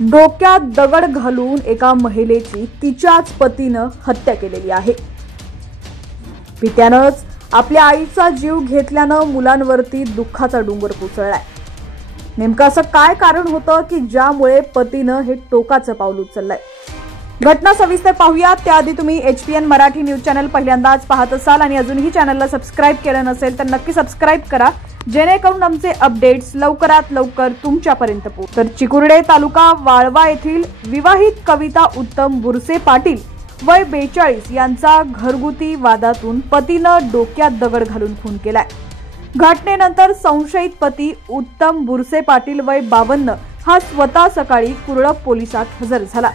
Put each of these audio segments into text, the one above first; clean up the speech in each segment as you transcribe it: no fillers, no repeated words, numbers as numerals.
डोक्यात दगड घालून एका महिलेची तिच्याच पतीनं हत्या केलेली आहे। पित्यानंच आपल्या आईचा जीव घेतल्यानं मुलांवरती दुःखाचा डोंगर कोसळलाय। नेमकं असं काय कारण होतं की ज्यामुळे पतीनं हे टोकाचं पाऊल उचललंय? घटना सविस्तर पाहूया। त्याआधी तुम्ही HPN मराठी न्यूज चॅनल पहिल्यांदाच पाहत असाल आणि अजूनही चॅनलला सबस्क्राइब केलं नसेल तर नक्की सबस्क्राइब करा, जेणेकरून आमचे अपडेट्स लवकरात लवकर तुमच्यापर्यंत पोहोचतील। तर चिकुर्डे तालुका वाळवा येथील विवाहित कविता उत्तम बुरसे पाटील वय 42 यांचा घरगुती वादातून पतीनं डोक्यात दगड घालून खून केलाय। घटनेनंतर संशयित पती उत्तम बुरसे पाटील वय 52 हा स्वतः सकाळी कुरळप पोलिसात हजर झाला।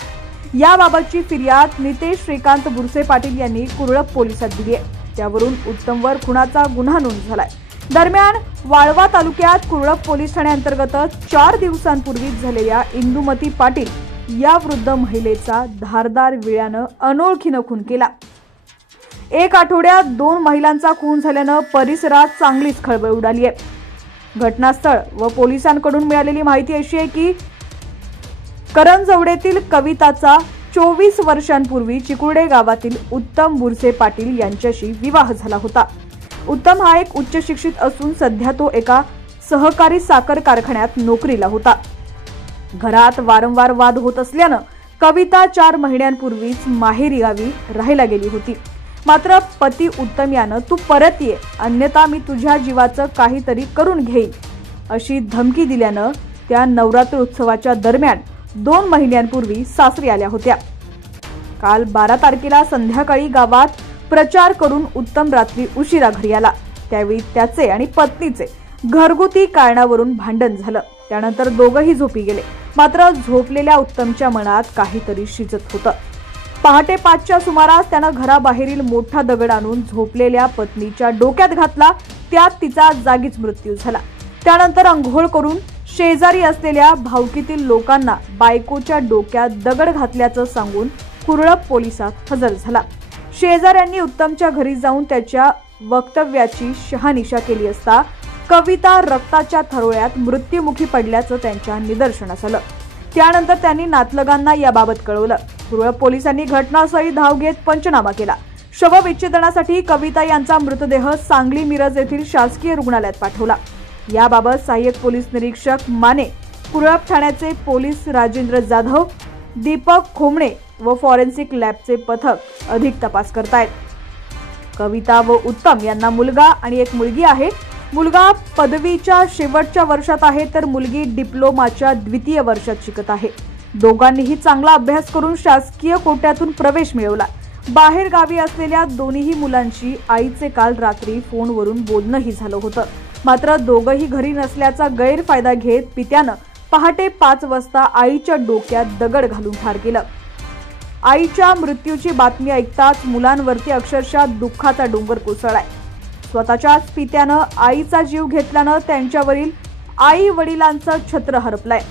याबाबतची फिर्याद नितेश श्रीकांत बुरसे पाटील यांनी कुरळप पोलिसात दिली आहे। त्यावरून उत्तमवर खुनाचा गुन्हा नोंद झालाय। दरम्यान वाळवा तालुक्यात कुरळप पोलीस ठाण्याअंतर्गत 4 दिवसांपूर्वीच झालेल्या इंदुमती पाटील या वृद्ध महिलेचा धारदार विळ्यानं अनोळखीनं खून केला। एक आठवड्यात 2 महिलांचा खून झाल्यानं परिसरात चांगलीच खळबळ उडाली आहे। घटनास्थळ व पोलिसांकडून मिळालेली माहिती अशी आहे की करंजवडेतील कविताचा 24 वर्षांपूर्वी चिकुर्डे गावातील उत्तम बुरसे पाटील यांच्याशी विवाह झाला होता। उत्तम हा एक उच्च शिक्षित असून सध्या तो एका सहकारी साखर कारखान्यात नोकरीला होता। घरात वारंवार वाद होत असल्यानं कविता 4 महिन्यांपूर्वीच माहेरी गावी राहायला गेली होती। मात्र पती उत्तम यानं तू परत ये, अन्यथा मी तुझ्या जीवाचं काहीतरी करून घेईन अशी धमकी दिल्यानं त्या नवरात्र उत्सवाच्या दरम्यान 2 महिन्यांपूर्वी सासरी आल्या होत्या। काल 12 तारखेला संध्याकाळी गावात प्रचार करून उत्तम रात्री उशिरा घरी आला। त्यावेळी त्याचे आणि पत्नीचे घरगुती कारणावरून भांडण झालं। त्यानंतर दोघंही झोपी गेले। मात्र झोपलेल्या उत्तमच्या मनात काहीतरी शिजत होतं। पहाटे 5च्या सुमारास त्यानं घराबाहेरील मोठा दगड आणून झोपलेल्या पत्नीच्या डोक्यात घातला। त्यात तिचा जागीच मृत्यू झाला। त्यानंतर अंघोळ करून शेजारी असलेल्या भावकीतील लोकांना बायकोच्या डोक्यात दगड घातल्याचं सांगून कुरळप पोलिसात हजर झाला। शेजाऱ्यांनी उत्तमच्या घरी जाऊन त्याच्या वक्तव्याची शहानिशा केली असता कविता रक्ताच्या थरोळ्यात मृत्युमुखी पडल्याचं त्यांच्या निदर्शनास आलं। त्यानंतर त्यांनी नातलगांना याबाबत कळवलं। कुरळप पोलिसांनी घटनास्थळी धाव घेत पंचनामा केला। शवविच्छेदनासाठी कविता यांचा मृतदेह सांगली मिरज येथील शासकीय रुग्णालयात पाठवला। याबाबत सहाय्यक पोलीस निरीक्षक माने, कुरळप ठाण्याचे पोलीस राजेंद्र जाधव, दीपक खोमणे व फॉरेन्सिक लॅबचे पथक अधिक तपास करतायत। कविता व उत्तम यांना मुलगा आणि एक मुलगी आहे। मुलगा पदवीच्या शेवटच्या वर्षात आहे तर मुलगी डिप्लोमाच्या 2य वर्षात शिकत आहे। दोघांनीही चांगला अभ्यास करून शासकीय कोट्यातून प्रवेश मिळवला। बाहेर गावी असलेल्या दोन्ही मुलांशी आईचे काल रात्री फोनवरून बोलणंही झालं होतं। मात्र दोघंही घरी नसल्याचा गैरफायदा घेत पित्यानं पहाटे 5 वाजता आईच्या डोक्यात दगड घालून ठार केलं। आईच्या मृत्यूची बातमी ऐकताच मुलांवरती अक्षरशः दुःखाचा डोंगर कोसळलाय। स्वतःच्याच पित्यानं आईचा जीव घेतल्यानं त्यांच्यावरील आई वडिलांचं छत्र हरपलंय।